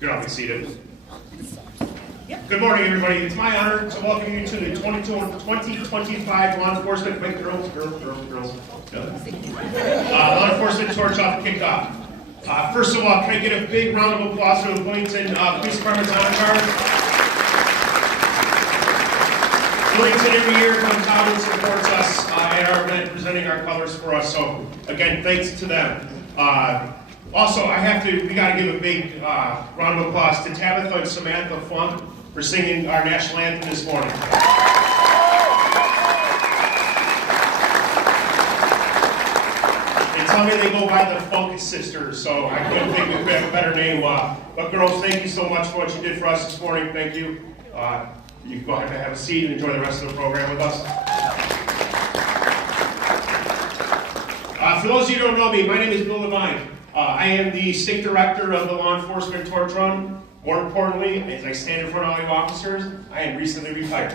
Good, I'll be seated. Good morning, everybody. It's my honor to welcome you to the 2025 Law Enforcement, Law Enforcement Torch-Off Kickoff. First of all, can I get a big round of applause for the Bloomington Police Department's Honor Guard? Bloomington every year comes out and supports us at our event, presenting our colors for us. So, again, thanks to them. Also, we got to give a big round of applause to Tabitha and Samantha Funk for singing our national anthem this morning. They tell me they go by the Funk Sisters, so I couldn't think of a better name. But girls, thank you so much for what you did for us this morning. Thank you. You can go ahead and have a seat and enjoy the rest of the program with us. For those of you who don't know me, my name is Bill Levine. I am the state director of the Law Enforcement Torch Run. More importantly, as I stand in front of all you officers, I am recently retired.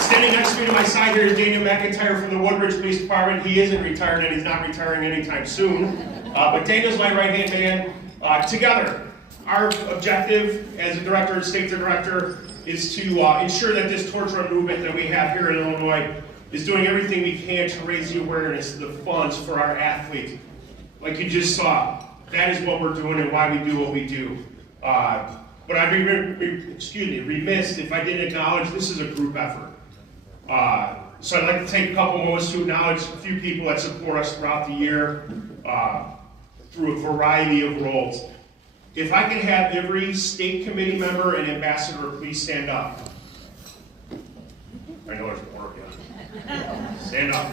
Standing next to me to my side here is Daniel McIntyre from the Woodbridge Police Department. He isn't retired and he's not retiring anytime soon. But Daniel's my right-hand man. Together, our objective as a director and state director is to ensure that this torch run movement that we have here in Illinois is doing everything we can to raise the awareness, the funds for our athletes. Like you just saw, that is what we're doing and why we do what we do. But I'd be remiss if I didn't acknowledge this is a group effort. So I'd like to take a couple moments to acknowledge a few people that support us throughout the year through a variety of roles. If I could have every state committee member and ambassador please stand up. I know there's more of you. Stand up.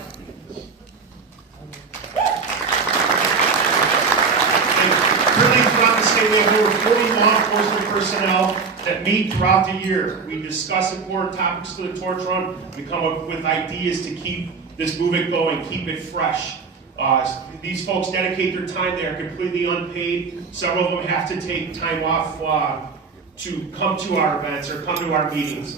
Currently throughout the state, we have over 40 law enforcement personnel that meet throughout the year. We discuss important topics to the torch run. We come up with ideas to keep this movement going, keep it fresh. These folks dedicate their time. They are completely unpaid. Several of them have to take time off to come to our events or come to our meetings.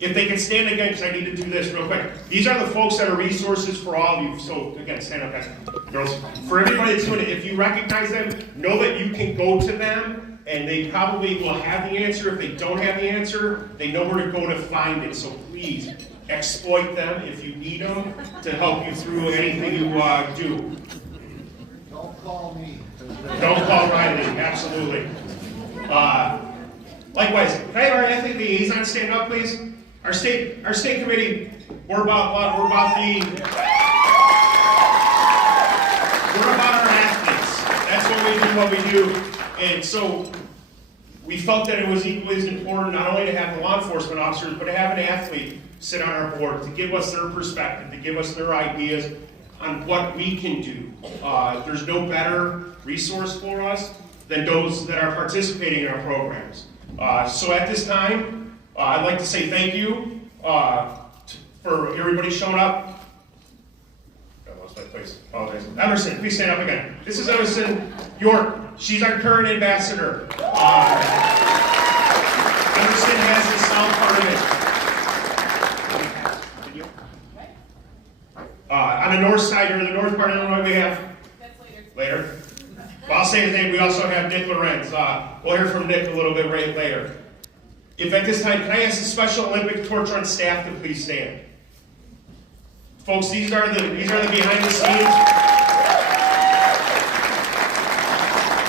If they can stand again, because I need to do this real quick. These are the folks that are resources for all of you. So again, stand up, guys, girls. For everybody that's doing it, if you recognize them, know that you can go to them, and they probably will have the answer. If they don't have the answer, they know where to go to find it. So please exploit them if you need them to help you through anything you do. Don't call me. Don't call Riley. Absolutely. Likewise, can I have our athlete liaison stand up, please? Our state committee, we're about our athletes. That's what we do. And so we felt that it was equally as important not only to have the law enforcement officers, but to have an athlete sit on our board to give us their perspective, to give us their ideas on what we can do. There's no better resource for us than those that are participating in our programs. So at this time, I'd like to say thank you for everybody showing up. I lost my place. Apologize. Emerson, please stand up again. This is Emerson York. She's our current ambassador. Emerson has the South part of it. On the north side, or the north part of Illinois, we have. That's later. Well, I'll say his name. We also have Nick Lorenz. We'll hear from Nick a little bit right later. If at this time, can I ask the Special Olympic Torch Run staff to please stand? Folks, these are the behind the scenes.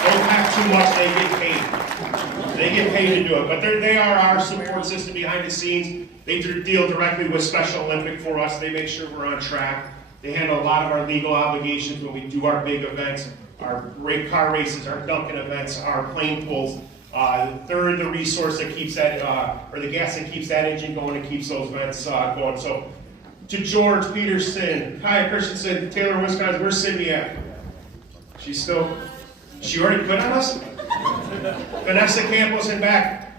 Don't have too much, they get paid. They get paid to do it, but they are our support system behind the scenes. They deal directly with Special Olympic for us. They make sure we're on track. They handle a lot of our legal obligations when we do our big events, our car races, our Dunkin' events, our plane pulls. They're the resource that keeps that, or the gas that keeps that engine going and keeps those events going. So, to George Peterson, Kaya Christensen, Taylor, Wisconsin, where's Sydney at? She already quit on us? Vanessa Campos and back.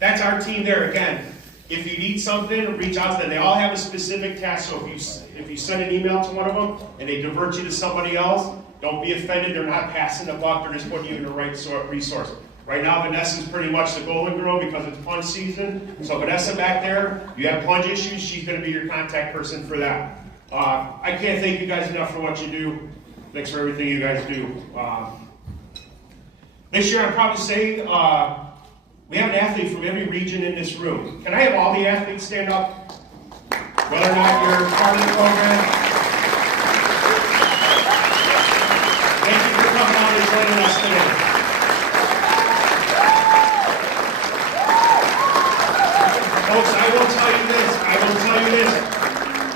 That's our team there again. If you need something, reach out to them. They all have a specific task, so if you send an email to one of them and they divert you to somebody else, don't be offended. They're not passing the buck. They're just putting you in the right resource. Right now, Vanessa's pretty much the golden girl because it's plunge season. So Vanessa back there, you have plunge issues, she's going to be your contact person for that. I can't thank you guys enough for what you do. Thanks for everything you guys do. This year, I'm proud to say we have an athlete from every region in this room. Can I have all the athletes stand up? Whether or not you're part of the program. Thank you for coming out and joining us today. Folks, I will tell you this.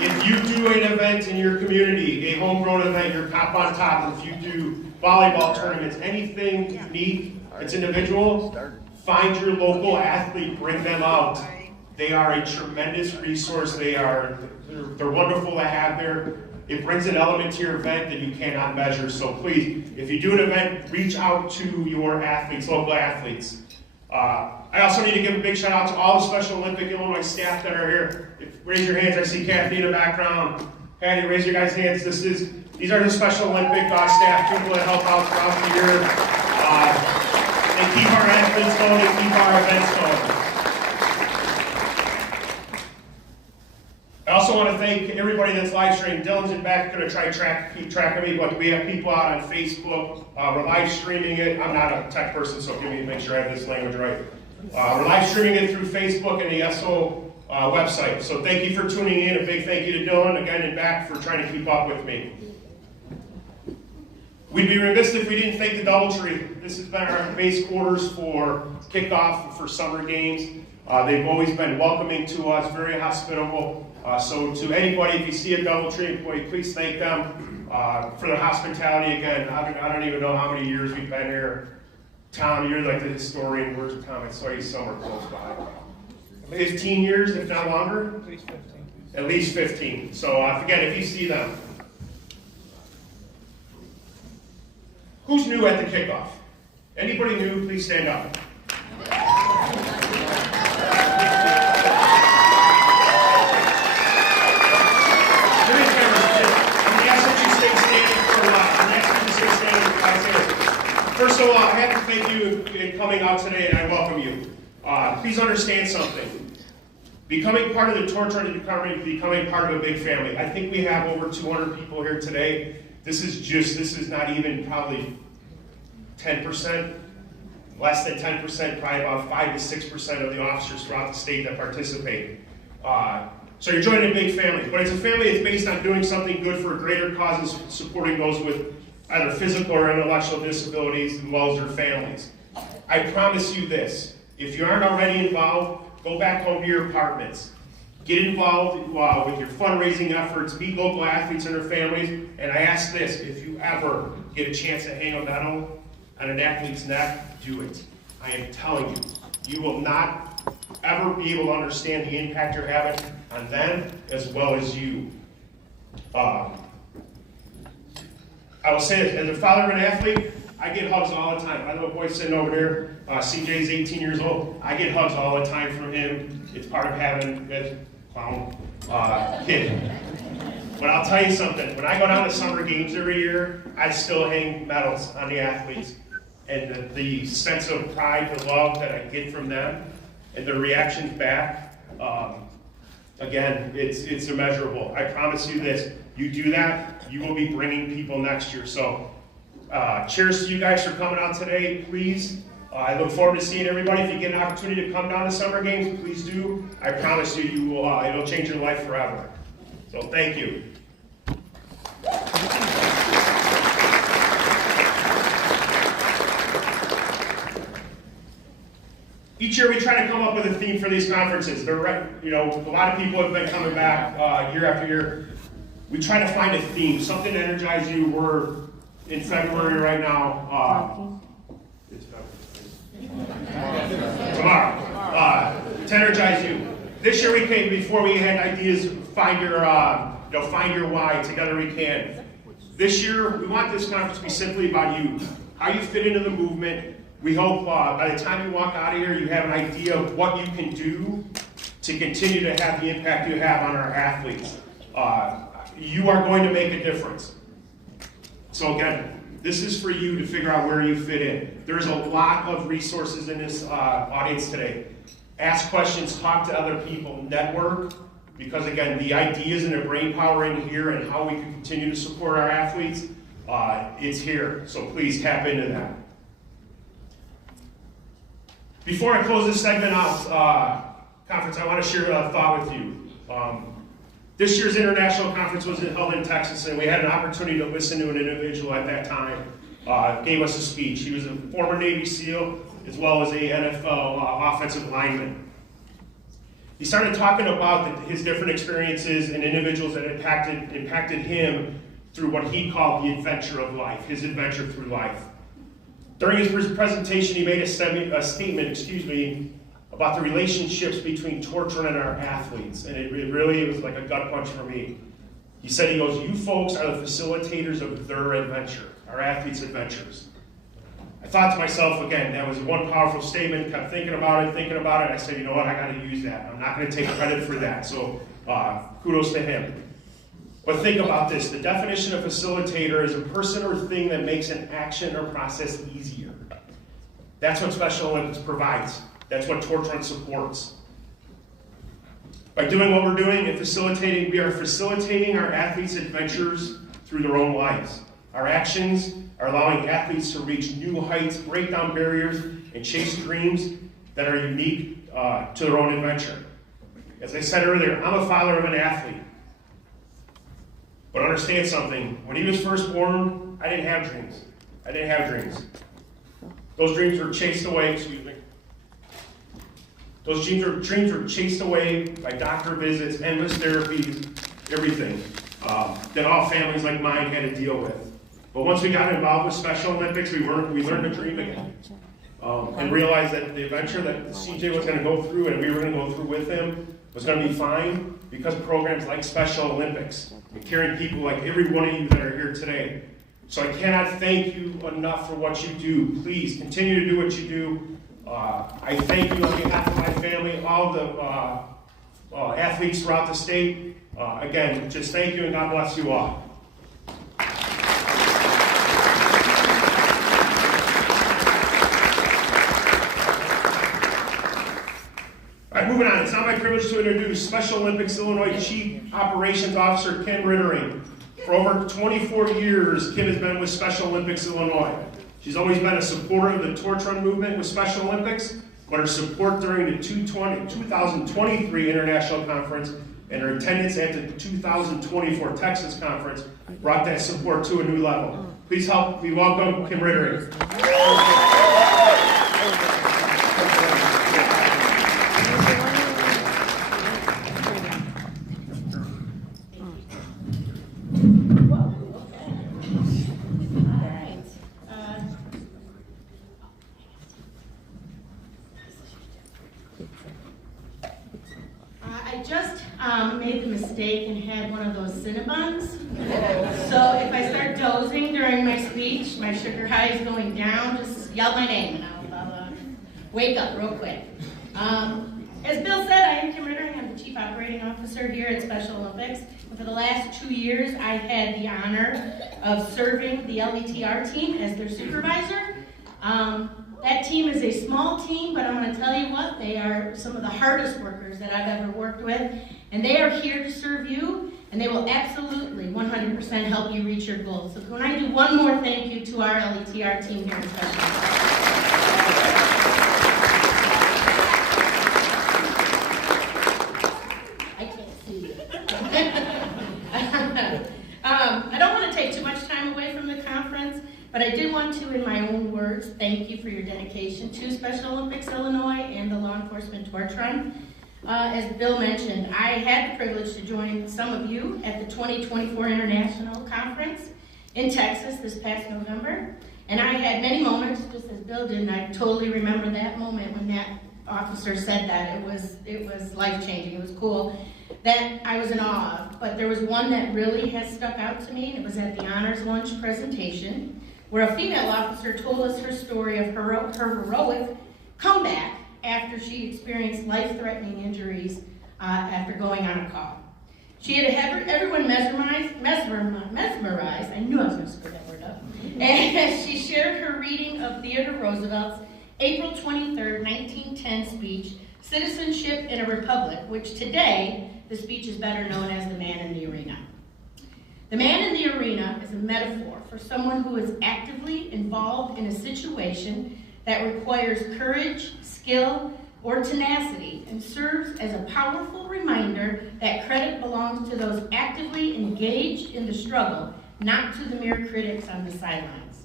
If you do an event in your community, a homegrown event, you're top on top. If you do volleyball tournaments, anything unique, it's individual, find your local athlete, bring them out. They are a tremendous resource. They're wonderful to have there. It brings an element to your event that you cannot measure. So please, if you do an event, reach out to your athletes, local athletes. I also need to give a big shout out to all the Special Olympic Illinois staff that are here. Raise your hands. I see Kathy in the background. Patty, raise your guys' hands. These are the Special Olympic staff people that help out throughout the year. They keep our athletes going. They keep our events going. I also want to thank everybody that's live streaming. Dylan's in back going to try to keep track of me, but we have people out on Facebook. We're live streaming it. I'm not a tech person, so give me make sure I have this language right. We're live streaming it through Facebook and the SO website. So thank you for tuning in. A big thank you to Dylan again and back for trying to keep up with me. We'd be remiss if we didn't thank the DoubleTree. This has been our base quarters for kickoff for summer games. They've always been welcoming to us, very hospitable. So to anybody, if you see a DoubleTree employee, please thank them for their hospitality. Again, I don't even know how many years we've been here. Tom, you're like the historian. Where's Tom? I saw you somewhere close by. 15 years, if not longer? At least 15. At least 15. So again, if you see them. Who's new at the kickoff? Anybody new, please stand up. Let me ask that you stay standing for a while. I'm asking you to stay standing for 5 seconds. First of all, I have to thank you in coming out today, and I welcome you. Please understand something. Becoming part of the Torch-Running Department, becoming part of a big family. I think we have over 200 people here today. This is not even probably 10%, less than 10%, probably about 5 to 6% of the officers throughout the state that participate. So you're joining a big family, but it's a family that's based on doing something good for greater causes, supporting those with either physical or intellectual disabilities, as well as their families. I promise you this, if you aren't already involved, go back home to your apartments. Get involved with your fundraising efforts, meet local athletes and their families, and I ask this, if you ever get a chance to hang a medal on an athlete's neck, do it. I am telling you, you will not ever be able to understand the impact you're having on them as well as you. I will say this, as a father of an athlete, I get hugs all the time. I know a boy sitting over there, CJ's 18 years old. I get hugs all the time from him. It's part of having a clown kid. But I'll tell you something, when I go down to summer games every year, I still hang medals on the athletes. And the sense of pride, the love that I get from them, and their reactions back, again, it's immeasurable. I promise you this, you do that, you will be bringing people next year. So cheers to you guys for coming out today, please. I look forward to seeing everybody. If you get an opportunity to come down to summer games, please do. I promise you, you will, it'll change your life forever. So thank you. Each year we try to come up with a theme for these conferences. They're, a lot of people have been coming back year after year. We try to find a theme, something to energize you. We're in February right now. Tomorrow. To energize you. This year we came, before we had ideas, find your why, together we can. This year, we want this conference to be simply about you. How you fit into the movement. We hope by the time you walk out of here, you have an idea of what you can do to continue to have the impact you have on our athletes. You are going to make a difference. So again, this is for you to figure out where you fit in. There's a lot of resources in this audience today. Ask questions, talk to other people, network, because again, the ideas and the brain power in here and how we can continue to support our athletes, it's here. So please tap into that. Before I close this segment out, conference, I want to share a thought with you. This year's international conference was held in Texas, and we had an opportunity to listen to an individual at that time. Gave us a speech. He was a former Navy SEAL as well as a NFL offensive lineman. He started talking about his different experiences and individuals that impacted him through what he called the adventure of life, his adventure through life. During his presentation, he made a statement, about the relationships between torture and our athletes, and it was like a gut punch for me. He said, you folks are the facilitators of their adventure, our athletes' adventures. I thought to myself, again, that was one powerful statement, kept thinking about it. I said, you know what, I got to use that. I'm not going to take credit for that, so kudos to him. But think about this. The definition of facilitator is a person or thing that makes an action or process easier. That's what Special Olympics provides. That's what Torch supports. By doing what we're doing and we are facilitating our athletes' adventures through their own lives. Our actions are allowing athletes to reach new heights, break down barriers, and chase dreams that are unique to their own adventure. As I said earlier, I'm a father of an athlete. But understand something, when he was first born, I didn't have dreams. Those dreams were chased away, Those dreams were chased away by doctor visits, endless therapies, everything that all families like mine had to deal with. But once we got involved with Special Olympics, we learned to dream again. And realized that the adventure that CJ was going to go through and we were going to go through with him was going to be fine because of programs like Special Olympics and caring people like every one of you that are here today. So I cannot thank you enough for what you do. Please continue to do what you do. I thank you on behalf of my family, all the athletes throughout the state. Again, just thank you and God bless you all. All right, moving on. It's now my privilege to introduce Special Olympics Illinois Chief Operations Officer Kim Rittering. For over 24 years, Kim has been with Special Olympics Illinois. She's always been a supporter of the torch run movement with Special Olympics, but her support during the 2023 International Conference and her attendance at the 2024 Texas Conference brought that support to a new level. Please help me welcome Kim Rittering. Made the mistake and had one of those Cinnabons. So if I start dozing during my speech, my sugar high is going down, just yell my name and I'll wake up real quick. As Bill said, I am Kim Rittering. I'm the Chief Operating Officer here at Special Olympics. And for the last 2 years, I've had the honor of serving the LVTR team as their supervisor. That team is a small team, but I'm going to tell you what, they are some of the hardest workers that I've ever worked with. And they are here to serve you, and they will absolutely 100% help you reach your goals. So can I do one more thank you to our LETR team here in Special I can't see you. I don't want to take too much time away from the conference, but I did want to, in my own words, thank you for your dedication to Special Olympics Illinois and the Law Enforcement Torch Run. As Bill mentioned, I had the privilege to join some of you at the 2024 International Conference in Texas this past November. And I had many moments, just as Bill did, and I totally remember that moment when that officer said that. It was life-changing. It was cool that I was in awe of. But there was one that really has stuck out to me, and it was at the Honors Lunch presentation, where a female officer told us her story of her heroic comeback after she experienced life-threatening injuries after going on a call. She had everyone mesmerized, I knew I was going to screw that word up, and she shared her reading of Theodore Roosevelt's April 23rd, 1910 speech, Citizenship in a Republic, which today, the speech is better known as The Man in the Arena. The man in the arena is a metaphor for someone who is actively involved in a situation that requires courage, skill, or tenacity, and serves as a powerful reminder that credit belongs to those actively engaged in the struggle, not to the mere critics on the sidelines.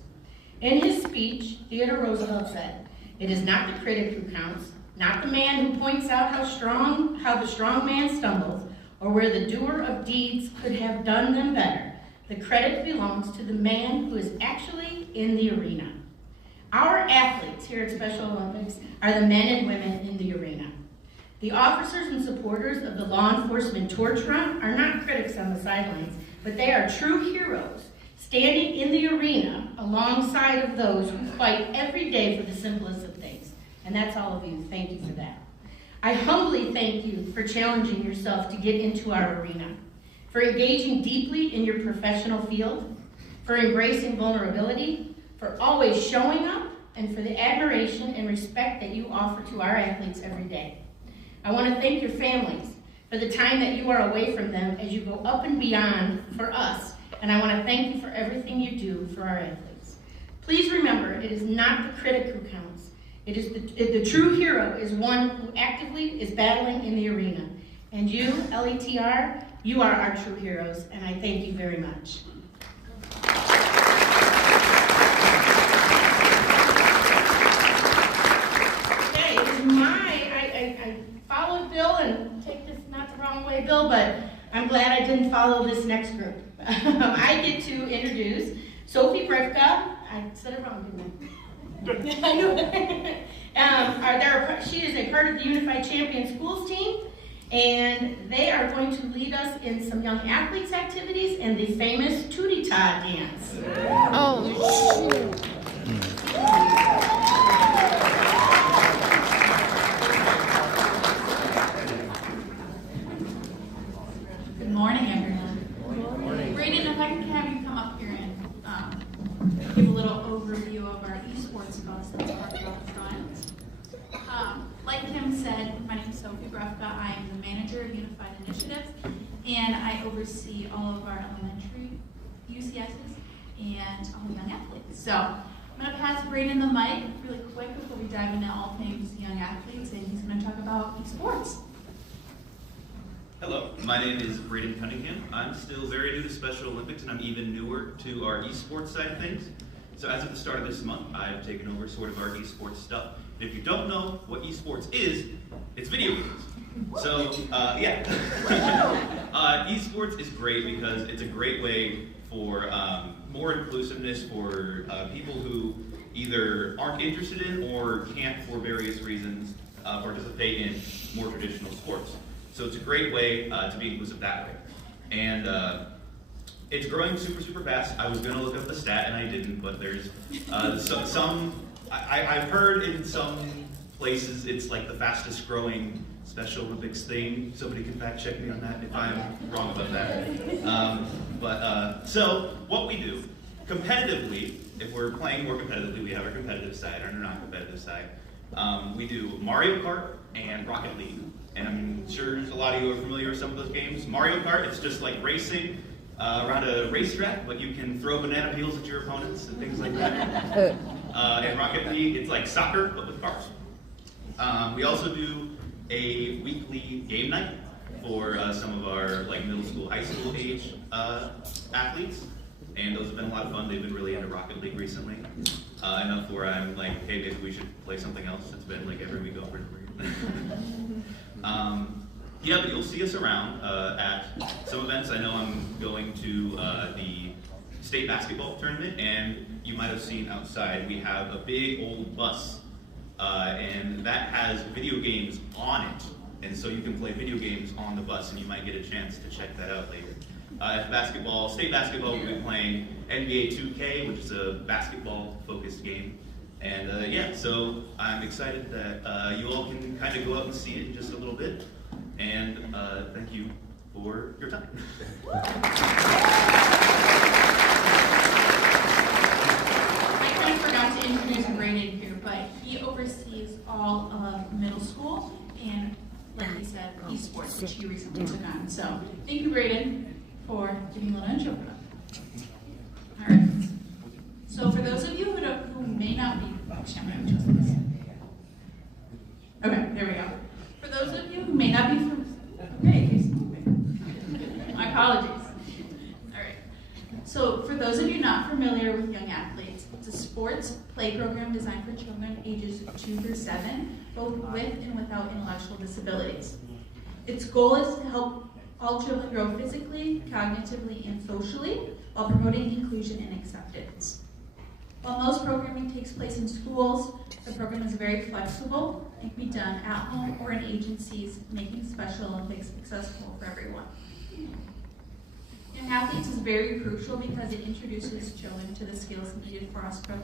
In his speech, Theodore Roosevelt said, "It is not the critic who counts, not the man who points out how the strong man stumbles, or where the doer of deeds could have done them better. The credit belongs to the man who is actually in the arena." Our athletes here at Special Olympics are the men and women in the arena. The officers and supporters of the law enforcement torch run are not critics on the sidelines, but they are true heroes, standing in the arena alongside of those who fight every day for the simplest of things. And that's all of you. Thank you for that. I humbly thank you for challenging yourself to get into our arena, for engaging deeply in your professional field, for embracing vulnerability, for always showing up, and for the admiration and respect that you offer to our athletes every day. I want to thank your families for the time that you are away from them as you go up and beyond for us, and I want to thank you for everything you do for our athletes. Please remember, it is not the critic who counts. It is the true hero is one who actively is battling in the arena. And you, LETR, you are our true heroes, and I thank you very much. I followed Bill, and take this not the wrong way, Bill, but I'm glad I didn't follow this next group. I get to introduce Sophie Brivka. I said it wrong, didn't I? I know. She is a part of the Unified Champion Schools team, and they are going to lead us in some young athletes activities and the famous Tootie-Ta dance. Oh, shoot. Good morning, everyone. Braden, if I can have you come up here and give a little overview of our esports bus that's part of our Triumphs. Like Kim said, my name is Sophie Brivka. I am the manager of Unified Initiatives, and I oversee all of our elementary UCSs and all the young athletes. So I'm going to pass Braden the mic really quick before we dive into all things young athletes, and he's going to talk about esports. Hello, my name is Braden Cunningham. I'm still very new to Special Olympics, and I'm even newer to our esports side of things. So as of the start of this month, I've taken over sort of our esports stuff. And if you don't know what esports is, it's video games. So, yeah. Esports is great because it's a great way for more inclusiveness for people who either aren't interested in or can't, for various reasons, participate in more traditional sports. So it's a great way to be inclusive that way. And it's growing super, super fast. I was going to look up the stat and I didn't, but there's I've heard in some places it's like the fastest growing Special Olympics thing. Somebody can fact check me on that if I'm wrong about that. So what we do competitively, if we're playing more competitively, we have our competitive side and our non-competitive side. We do Mario Kart and Rocket League. And I'm sure a lot of you are familiar with some of those games. Mario Kart, it's just like racing around a racetrack, but you can throw banana peels at your opponents and things like that. And Rocket League, it's like soccer, but with cars. We also do a weekly game night for some of our like middle school, high school age athletes. And those have been a lot of fun. They've been really into Rocket League recently. Enough where I'm like, hey, maybe we should play something else. It's been like every week over and over. Yeah, but you'll see us around at some events. I know I'm going to the state basketball tournament, and you might have seen outside we have a big old bus, and that has video games on it. And so you can play video games on the bus, and you might get a chance to check that out later. At basketball, state basketball, we'll be playing NBA 2K, which is a basketball-focused game. And yeah, so I'm excited that you all can kind of go out and see it in just a little bit. And thank you for your time. I kind of forgot to introduce Braden here, but he oversees all of middle school and, like he said, esports, which he recently took on. So, thank you, Braden. for giving a little intro for them. All right. So for those of you who may not be, actually, I'm going to adjust this. Okay, there we go. For those of you who may not be my apologies. All right. So for those of you not familiar with Young Athletes, it's a sports play program designed for children ages 2 through 7, both with and without intellectual disabilities. Its goal is to help all children grow physically, cognitively, and socially while promoting inclusion and acceptance. While most programming takes place in schools, the program is very flexible and can be done at home or in agencies, making Special Olympics accessible for everyone. Young Athletes is very crucial because it introduces children to the skills needed for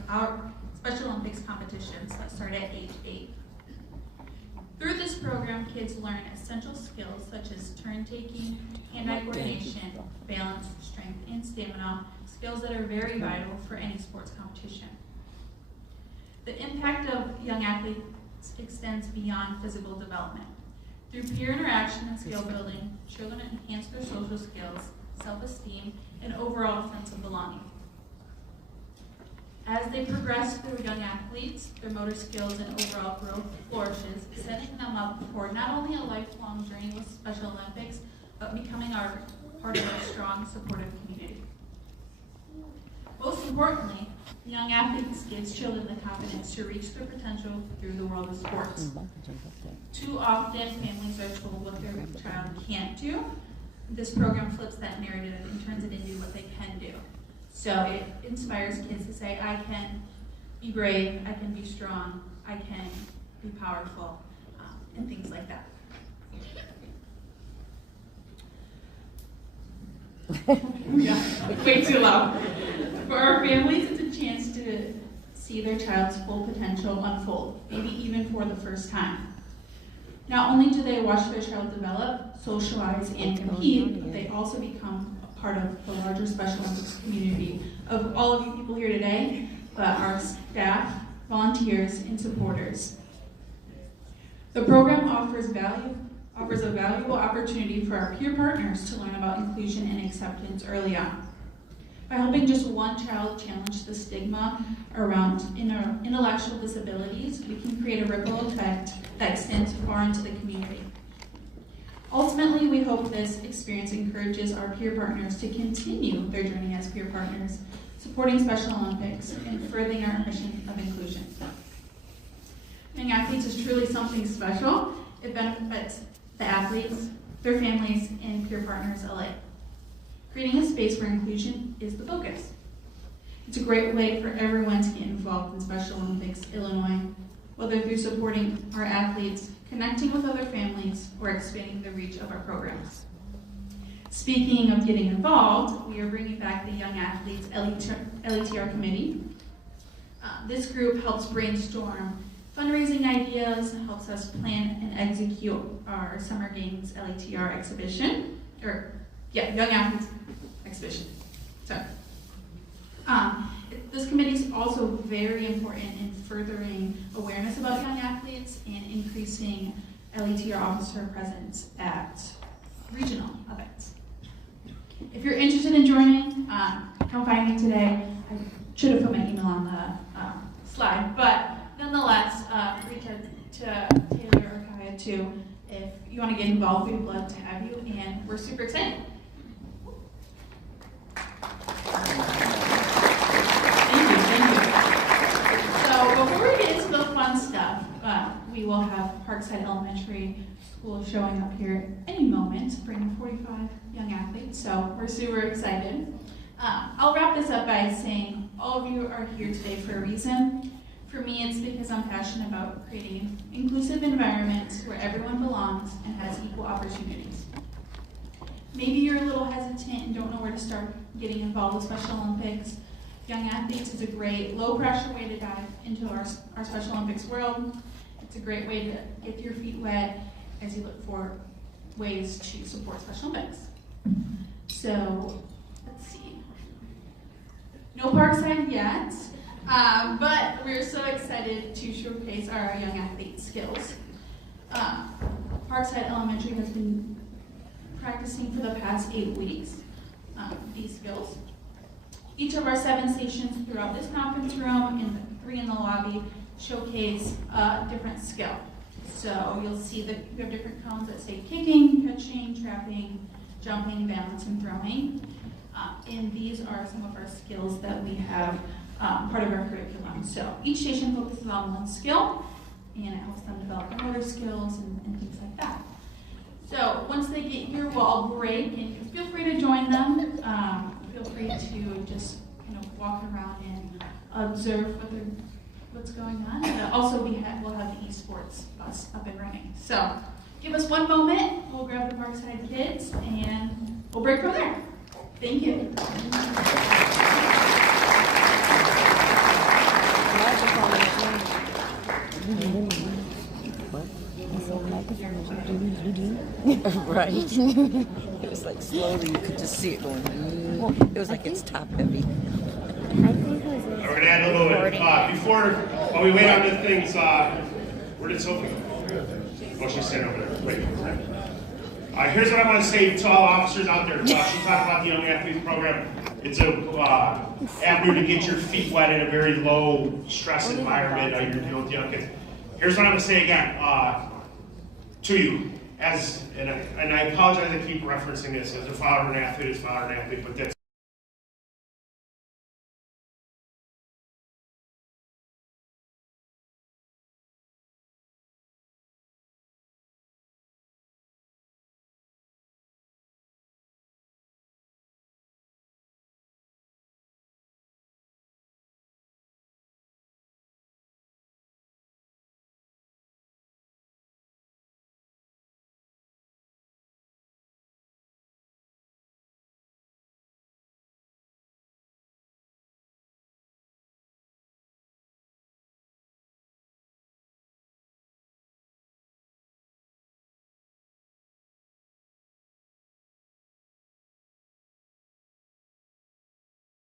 our Special Olympics competitions that start at age 8. Through this program, kids learn essential skills such as turn-taking, hand-eye coordination, balance, strength, and stamina, skills that are very vital for any sports competition. The impact of Young Athletes extends beyond physical development. Through peer interaction and skill building, children enhance their social skills, self-esteem, and overall sense of belonging. As they progress through Young Athletes, their motor skills and overall growth flourishes, setting them up for not only a lifelong journey with Special Olympics, but becoming part of our strong, supportive community. Most importantly, Young Athletes gives children the confidence to reach their potential through the world of sports. Too often, families are told what their child can't do. This program flips that narrative and turns it into what they can do. So it inspires kids to say, I can be brave, I can be strong, I can be powerful, and things like that. Yeah, way too loud. For our families, it's a chance to see their child's full potential unfold, maybe even for the first time. Not only do they watch their child develop, socialize, and compete, but they also become a part of the larger Special Olympics community of all of you people here today, but our staff, volunteers, and supporters. The program offers a valuable opportunity for our peer partners to learn about inclusion and acceptance early on. By helping just one child challenge the stigma around intellectual disabilities, we can create a ripple effect that extends far into the community. Ultimately, we hope this experience encourages our peer partners to continue their journey as peer partners, supporting Special Olympics and furthering our mission of inclusion. Young Athletes is truly something special. It benefits the athletes, their families, and peer partners alike. Creating a space where inclusion is the focus. It's a great way for everyone to get involved in Special Olympics Illinois, whether through supporting our athletes, connecting with other families, or expanding the reach of our programs. Speaking of getting involved, we are bringing back the Young Athletes LETR Committee. This group helps brainstorm fundraising ideas, helps us plan and execute our Summer Games LETR exhibition, Young Athletes exhibition. Sorry. This committee is also very important in furthering awareness about young athletes and increasing LETR officer presence at regional events. If you're interested in joining, come find me today. I should have put my email on the slide, but nonetheless, reach out to Taylor or Kaya too. If you want to get involved, we'd love to have you, and we're super excited. So before we get into the fun stuff, we will have Parkside Elementary School showing up here any moment, bringing 45 young athletes, so we're super excited. I'll wrap this up by saying all of you are here today for a reason. For me, it's because I'm passionate about creating inclusive environments where everyone belongs and has equal opportunities. Maybe you're a little hesitant and don't know where to start getting involved with Special Olympics. Young Athletes is a great low-pressure way to dive into our Special Olympics world. It's a great way to get your feet wet as you look for ways to support Special Olympics. So, let's see. No Parkside yet, but we're so excited to showcase our young athlete skills. Parkside Elementary has been practicing for the past 8 weeks. these skills. Each of our 7 stations throughout this conference room and the 3 in the lobby showcase a different skill. So you'll see that we have different cones that say kicking, catching, trapping, jumping, balance, and throwing. And these are some of our skills that we have part of our curriculum. So each station focuses on one skill, and it helps them develop their motor skills and things like that. So once they get here, we'll all break, and feel free to join them. Feel free to just kind of walk around and observe what's going on. Also, we'll have the esports bus up and running. So give us one moment. We'll grab the Parkside kids, and we'll break from there. Thank you. Right. It was like slowly, you could just see it going. It was like it's top heavy. We're gonna add a little bit. While we wait on the things, where did Sophie go? Oh, she's sitting over there. Wait. Here's what I want to say to all officers out there. She talked about the Young Athletes Program. It's a avenue to get your feet wet in a very low stress environment. You're dealing with young kids. Here's what I'm going to say again to you. And I apologize, I keep referencing this. As a father of an athlete, but that's